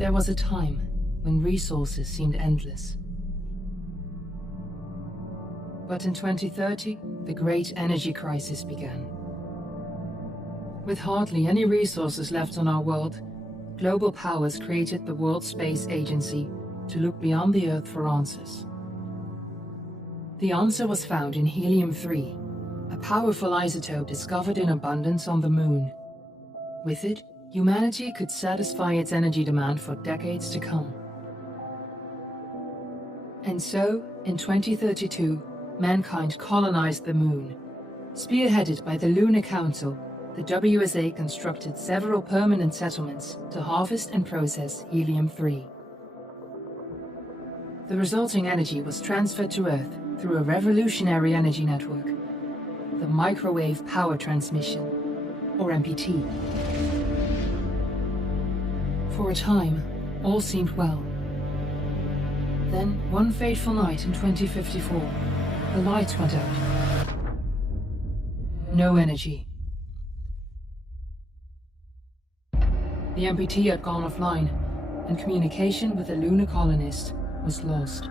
There was a time when resources seemed endless. But in 2030, the great energy crisis began. With hardly any resources left on our world, global powers created the World Space Agency to look beyond the Earth for answers. The answer was found in helium-3, a powerful isotope discovered in abundance on the Moon. With it, humanity could satisfy its energy demand for decades to come. And so, in 2032, mankind colonized the Moon. Spearheaded by the Lunar Council, the WSA constructed several permanent settlements to harvest and process helium-3. The resulting energy was transferred to Earth through a revolutionary energy network, the Microwave Power Transmission, or MPT. For a time, all seemed well. Then, one fateful night in 2054, the lights went out. No energy. The MPT had gone offline, and communication with the lunar colonist was lost.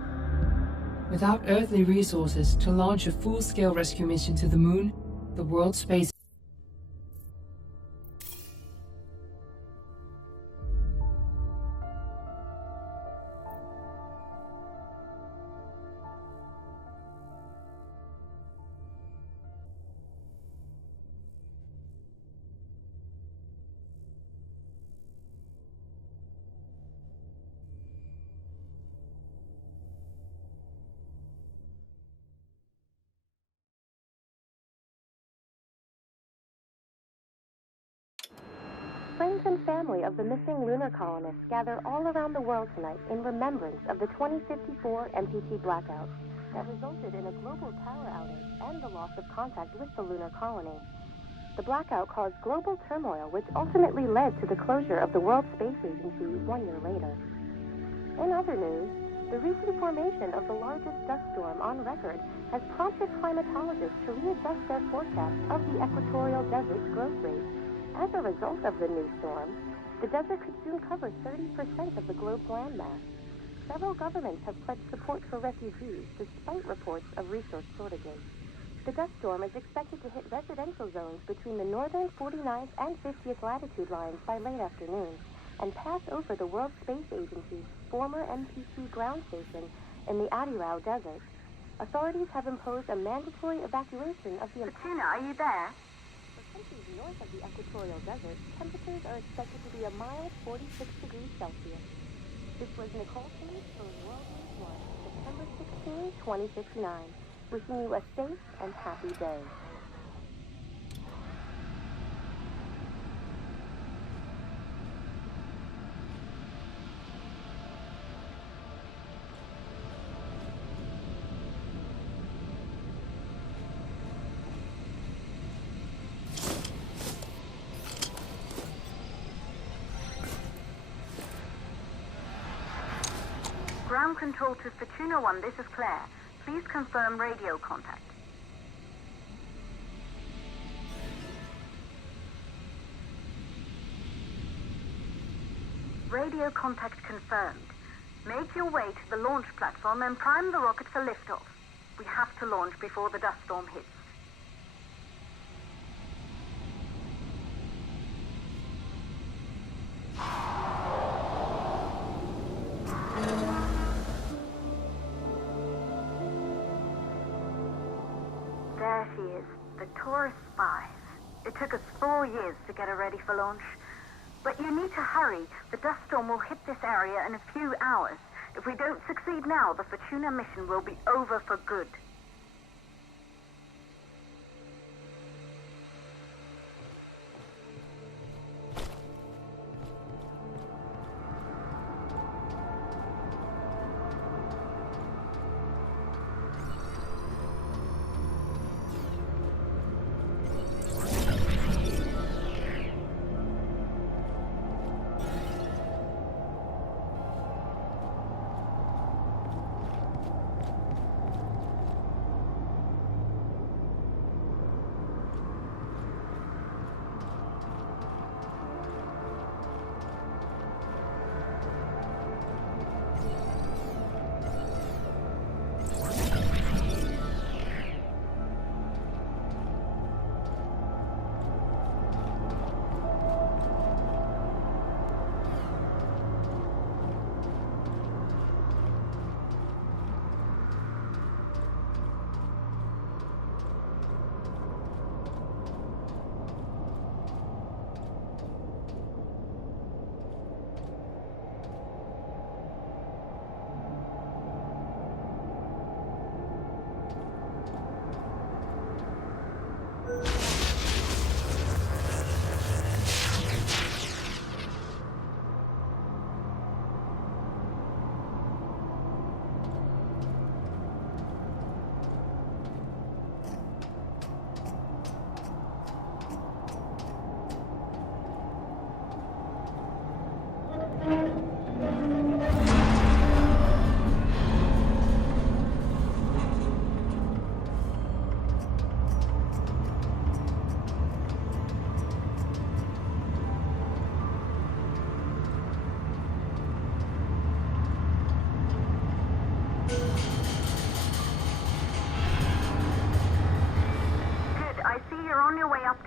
Without earthly resources to launch a full-scale rescue mission to the Moon, the World Space Friends and family of the missing lunar colonists gather all around the world tonight in remembrance of the 2054 MPT blackout that resulted in a global power outage and the loss of contact with the lunar colony. The blackout caused global turmoil, which ultimately led to the closure of the World Space Agency 1 year later. In other news, the recent formation of the largest dust storm on record has prompted climatologists to readjust their forecast of the equatorial desert's growth rate. As a result of the new storm, the desert could soon cover 30% of the globe's landmass. Several governments have pledged support for refugees despite reports of resource shortages. The dust storm is expected to hit residential zones between the northern 49th and 50th latitude lines by late afternoon and pass over the World Space Agency's former MPT ground station in the Adirau Desert. Authorities have imposed a mandatory evacuation of the... Fortuna, are you there? Countries north of the equatorial desert, temperatures are expected to be a mild 46 degrees Celsius. This was Nicole Page for World News 1, September 16, 2069. Wishing you a safe and happy day. Ground control to Fortuna 1, this is Claire. Please confirm radio contact. Radio contact confirmed. Make your way to the launch platform and prime the rocket for liftoff. We have to launch before the dust storm hits. There she is, the Taurus 5. It took us 4 years to get her ready for launch. But you need to hurry. The dust storm will hit this area in a few hours. If we don't succeed now, the Fortuna mission will be over for good.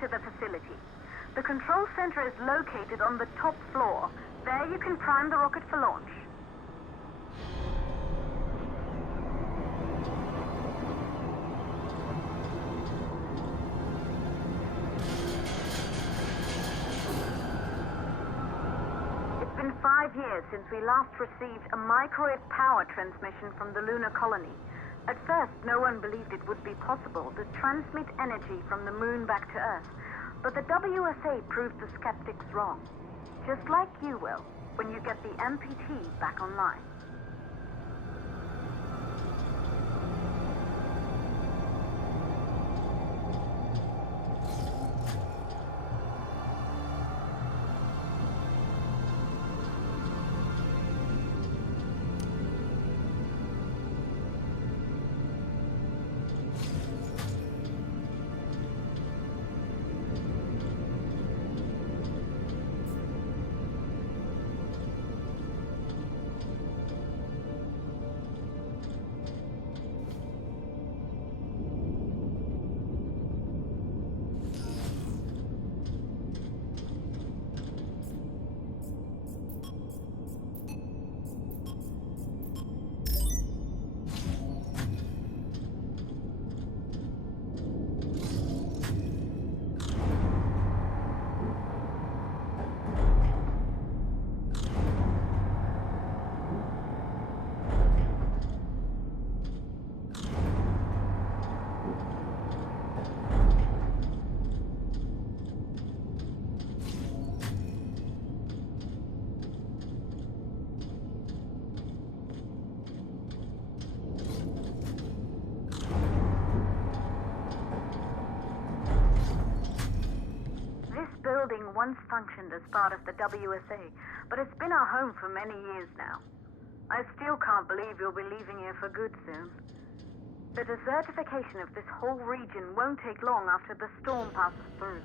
to the facility. The control center is located on the top floor. There you can prime the rocket for launch. It's been 5 years since we last received a microwave power transmission from the lunar colony. At first, no one believed it would be possible to transmit energy from the moon back to Earth. But the WSA proved the skeptics wrong. Just like you will, when you get the MPT back online. Building once functioned as part of the WSA, but it's been our home for many years now. I still can't believe you'll be leaving here for good soon. The desertification of this whole region won't take long after the storm passes through.